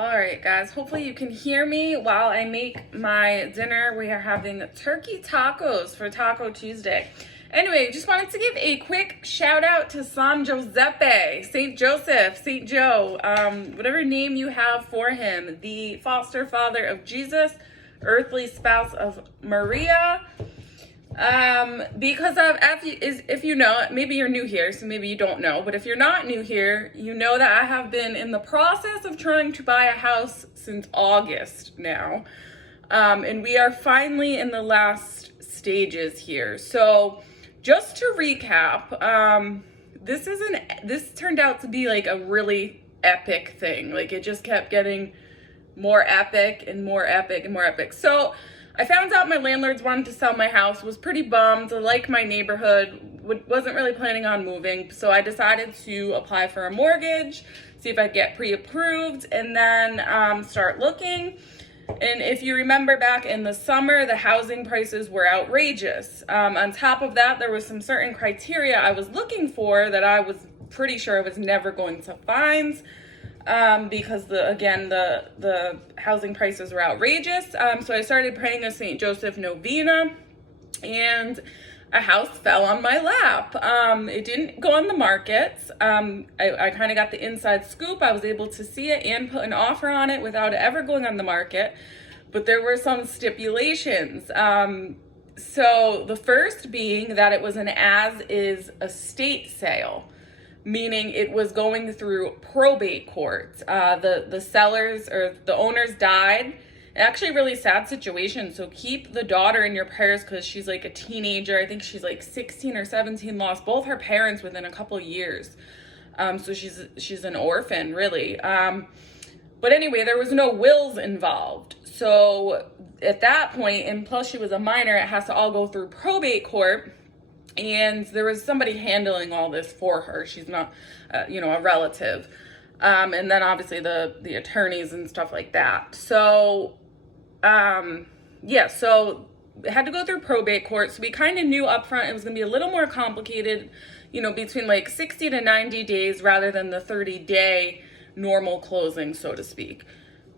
All right, guys, hopefully you can hear me while I make my dinner. We are having turkey tacos for Taco Tuesday. Anyway, just wanted to give a quick shout out to San Giuseppe, St. Joseph, St. Joe, whatever name you have for him, the foster father of Jesus, earthly spouse of Maria. Because of, if you know, maybe you're new here, so maybe you don't know, but if you're not new here, you know that I have been in the process of trying to buy a house since August now. And we are finally in the last stages here. So just to recap, this turned out to be like a really epic thing. Like it just kept getting more epic and more epic and more epic. So I found out my landlords wanted to sell my house, was pretty bummed, like my neighborhood, wasn't really planning on moving. So I decided to apply for a mortgage, see if I get pre-approved, and then start looking. And if you remember back in the summer, the housing prices were outrageous. On top of that, there was some certain criteria I was looking for that I was pretty sure I was never going to find. Because the housing prices were outrageous. So I started praying a St. Joseph novena, and a house fell on my lap. It didn't go on the market. I kind of got the inside scoop. I was able to see it and put an offer on it without it ever going on the market. But there were some stipulations. So the first being that it was an as-is estate sale, meaning it was going through probate court. The sellers or the owners died. Actually, a really sad situation. So keep the daughter in your prayers because she's like a teenager. I think she's like 16 or 17, lost both her parents within a couple years. So she's an orphan, really. But anyway, there was no wills involved. So at that point, and plus she was a minor, it has to all go through probate court. And there was somebody handling all this for her. She's not, a relative. And then obviously the attorneys and stuff like that. So, so it had to go through probate court. So we kind of knew up front it was going to be a little more complicated, between like 60 to 90 days rather than the 30-day normal closing, so to speak.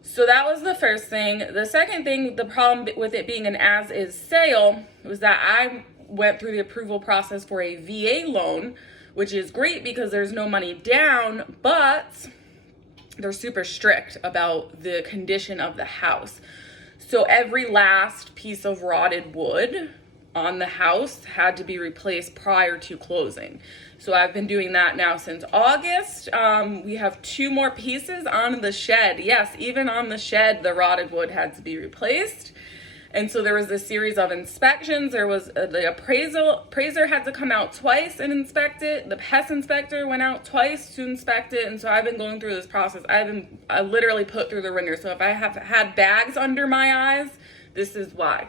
So that was the first thing. The second thing, the problem with it being an as-is sale was that I went through the approval process for a VA loan, which is great because there's no money down, but they're super strict about the condition of the house. So every last piece of rotted wood on the house had to be replaced prior to closing. So I've been doing that now since August. We have 2 more pieces on the shed. Yes, even on the shed, the rotted wood had to be replaced. And so there was a series of inspections. There was the appraiser had to come out twice and inspect it. The pest inspector went out twice to inspect it. And so I've been going through this process. I literally put through the ringer. So if I have had bags under my eyes, this is why.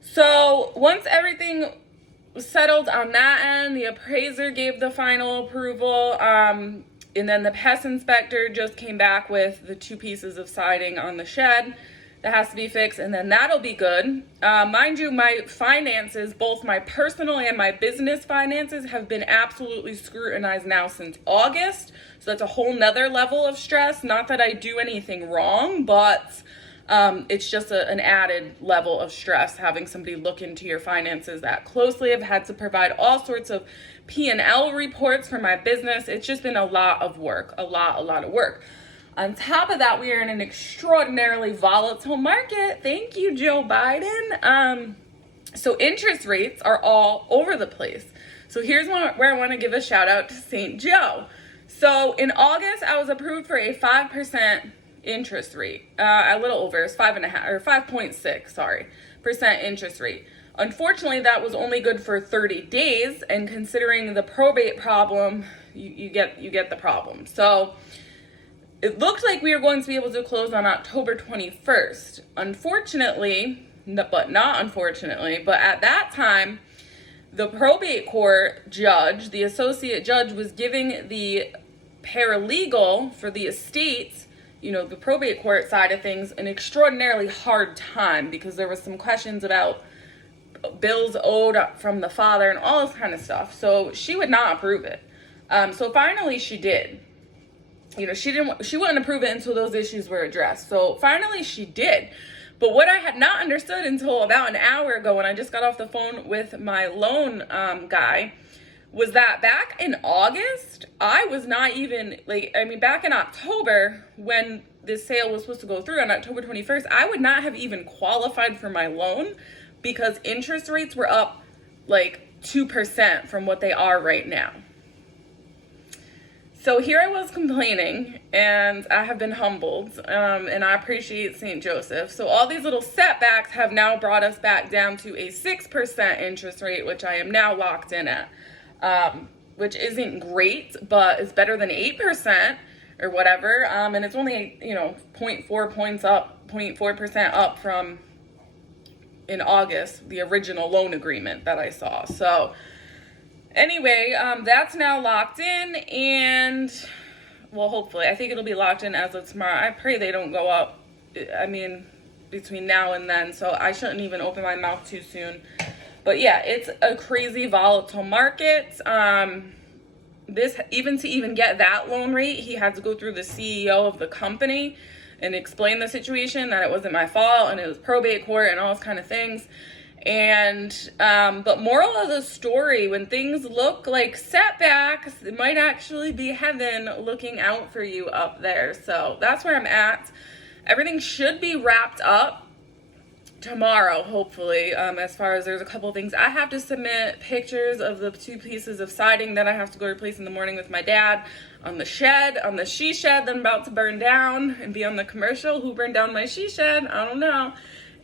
So once everything was settled on that end, the appraiser gave the final approval. And then the pest inspector just came back with the 2 pieces of siding on the shed that has to be fixed, and then that'll be good. Mind you, my finances, both my personal and my business finances, have been absolutely scrutinized now since August. So that's a whole nother level of stress. Not that I do anything wrong, but it's just an added level of stress having somebody look into your finances that closely. I've had to provide all sorts of P&L reports for my business. It's just been a lot of work, a lot of work. On top of that, we are in an extraordinarily volatile market. Thank you, Joe Biden. So interest rates are all over the place. So here's where I want to give a shout out to St. Joe. So in August, I was approved for a 5% interest rate. A little over, it's 5.5 or 5.6, percent interest rate. Unfortunately, that was only good for 30 days. And considering the probate problem, you get the problem. So it looked like we were going to be able to close on October 21st. Unfortunately, but not unfortunately, but at that time, the probate court judge, the associate judge, was giving the paralegal for the estate, the probate court side of things, an extraordinarily hard time because there was some questions about bills owed from the father and all this kind of stuff. So she would not approve it. So finally she did. she wouldn't approve it until those issues were addressed. So finally she did. But what I had not understood until about an hour ago when I just got off the phone with my loan guy was that back in August, I was not even, back in October when this sale was supposed to go through on October 21st, I would not have even qualified for my loan because interest rates were up like 2% from what they are right now. So here I was complaining, and I have been humbled, and I appreciate St. Joseph. So all these little setbacks have now brought us back down to a 6% interest rate, which I am now locked in at, which isn't great, but it's better than 8% or whatever. And it's only, 0.4 points up, 0.4% up from in August, the original loan agreement that I saw. So anyway, that's now locked in, and well, hopefully, I think it'll be locked in as of tomorrow. I pray they don't go up, between now and then, so I shouldn't even open my mouth too soon. But yeah, it's a crazy volatile market. To even get that loan rate, he had to go through the CEO of the company and explain the situation, that it wasn't my fault, and it was probate court and all those kind of things. And but moral of the story, when things look like setbacks, it might actually be heaven looking out for you up there. So that's where I'm at. Everything should be wrapped up tomorrow, hopefully. As far as there's a couple things I have to submit, pictures of the 2 pieces of siding that I have to go replace in the morning with my dad, on the she shed that I'm about to burn down and be on the commercial. Who burned down my she shed? I don't know.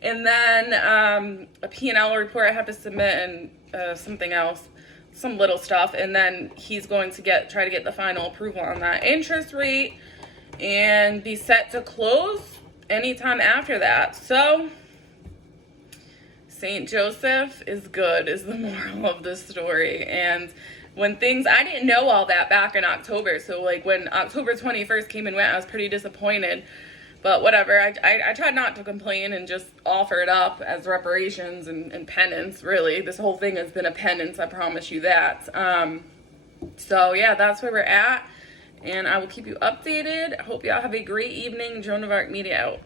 And then a P&L report I have to submit, and something else, some little stuff. And then he's going to try to get the final approval on that interest rate and be set to close anytime after that. So St. Joseph is good, is the moral of the story. And when I didn't know all that back in October. So when October 21st came and went, I was pretty disappointed. But whatever, I tried not to complain and just offer it up as reparations and penance, really. This whole thing has been a penance, I promise you that. So yeah, that's where we're at. And I will keep you updated. I hope y'all have a great evening. Joan of Arc Media out.